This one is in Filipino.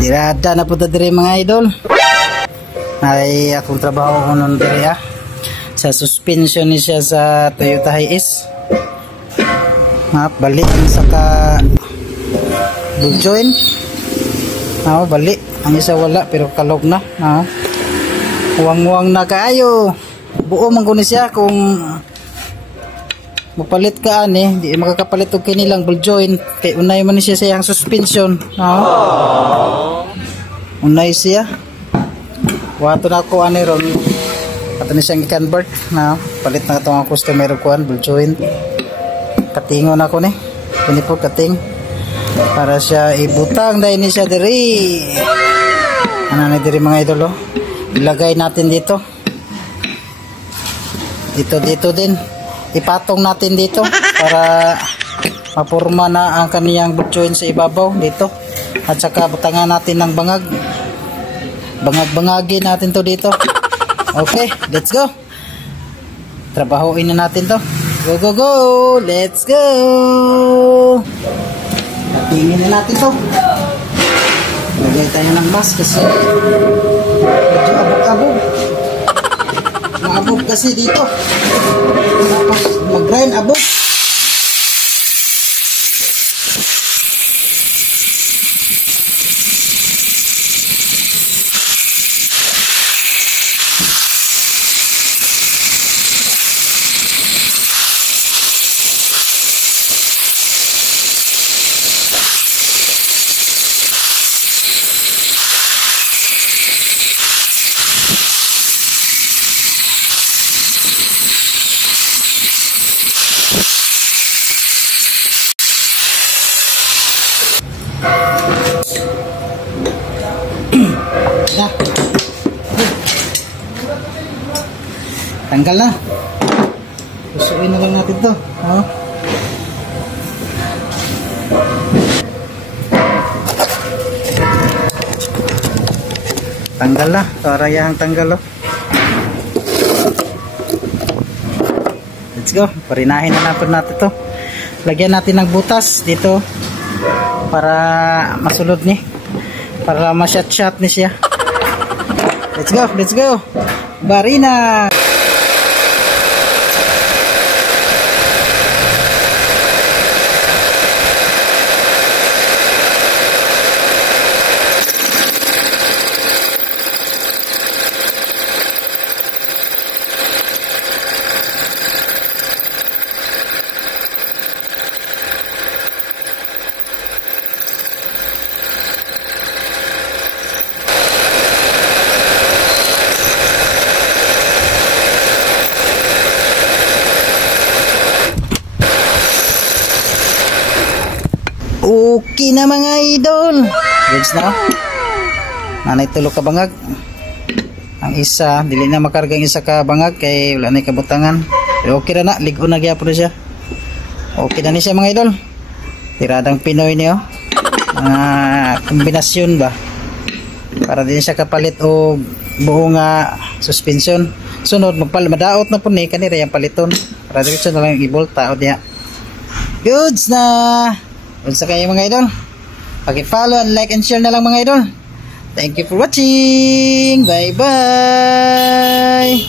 Dirada na po ta diri mga idol. Ay akong trabaho ko nun diri sa suspension ni siya sa Toyota Hiace. Balik sa ka ball joint. Balik. Ang isa wala pero kalog na. Huwang-huwang na kaayo. Buo man kuno siya kung mapalit ka di makakapalit og kinilang ball joint kay unay man siya sa iyang suspension. Unay siya. Wato na ko ron. Ato ni siyang i-convert palit na itong customer ko ball joint. Katingon ako ni. Kini po kating para siya ibutang dahil ni siya diri. Ano na diri mga idol ilagay natin dito. Dito din. Ipatong natin dito para mapurma na ang kaniyang ball joint sa ibabaw dito. At saka butangan natin ng bangag. Bangag-bangagin natin to dito. Okay, let's go. Trabahoin na natin to. Go, go, go. Let's go. Tingin na natin to. Lagay tayo ng mask kasi medyo abog-abog. Maabog kasi dito. Tapos mag-grind abog. Tanggal na. Pusuin na lang natin to. Tanggal na. Karayahang tanggal Let's go. Parinahin na natin to. Lagyan natin ng butas dito para masulod ni. Para ma-shot ni siya. Let's go. Let's go. Barina. Okay na mga idol. Goods na. Nanay tulo ka bangag. Ang isa, dili na makarga ang isa ka bangag kay wala na kabutangan. Pero okay na ligo na gyapon siya. Okay na ni siya mga idol. Tiradang Pinoy niyo. Kombinasyon ba? Para din siya kapalit og buong suspension. Sunod madaot na po ni kanira yang paliton. Para diretso na lang ibolta o diha. Goods na. Unsa kayo mga idol? Paki-follow and like and share na lang mga idol. Thank you for watching. Bye bye.